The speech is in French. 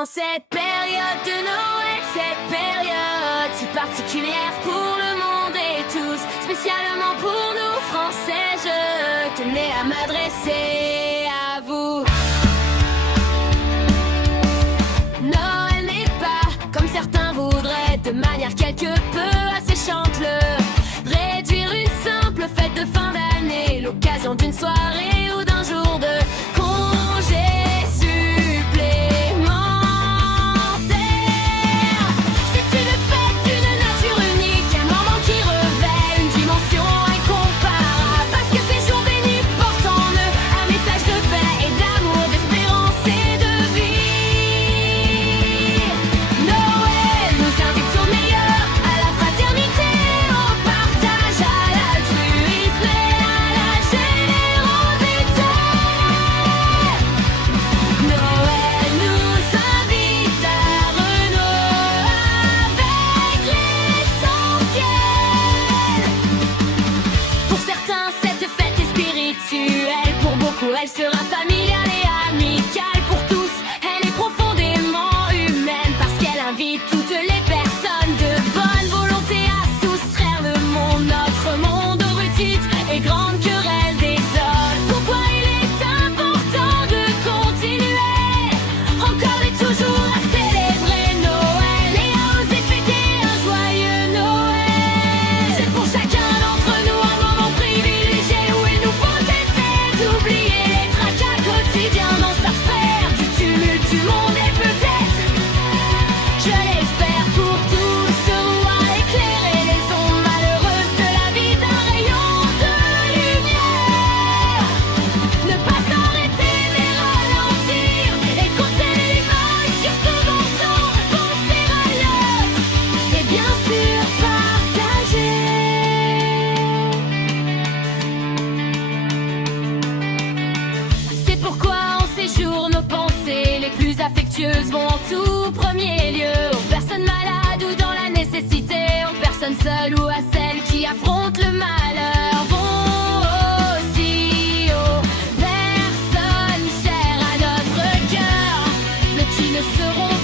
En cette période de Noël, cette période si particulière pour le monde et tous, spécialement pour nous Français, je tenais à m'adresser à vous. Noël n'est pas, comme certains voudraient, de manière quelque peu assez chanteuse, réduire une simple fête de fin d'année, l'occasion d'une soirée ou d'un jour de congé supplémentaire. C'est une fête d'une nature unique, un moment qui revêt une dimension incomparable, parce que ces jours bénis portent en eux un message de paix et d'amour, d'espérance et de vie. Noël nous invite au meilleur, à la fraternité, au partage, à l'altruisme et à la générosité. Noël nous invite à renouer avec l'essentiel. Pour certains, cette fête est spirituelle, pour beaucoup, elle sera familiale et amicale. Pour tous, elle est profondément humaine, parce qu'elle invite toutes les personnes de bonne volonté à soustraire le monde, notre monde, aux petites et grandes querelles des hommes. Pourquoi il est important de continuer encore et toujours à célébrer Noël et à oser fêter un joyeux Noël. C'est pour chacun d'entre nous un moment privilégié où il nous faut essayer d'oublier les tracas quotidiens, d'en s'abstraire du tumulte du monde et peut-être, je l'espère pour tous, voir éclairer les ondes malheureuses de la vie d'un rayon de lumière. Ne pas s'arrêter mais ralentir et compter les mains et surtout longtemps penser à l'autre et bien sûr partager. C'est pourquoi en ces jours nos pensées les plus affectueuses vont en tout premier lieu aux personnes malades ou dans la nécessité, aux personnes seules ou à celles qui affrontent le malheur. Vont aussi aux personnes chères à notre cœur, mais qui ne seront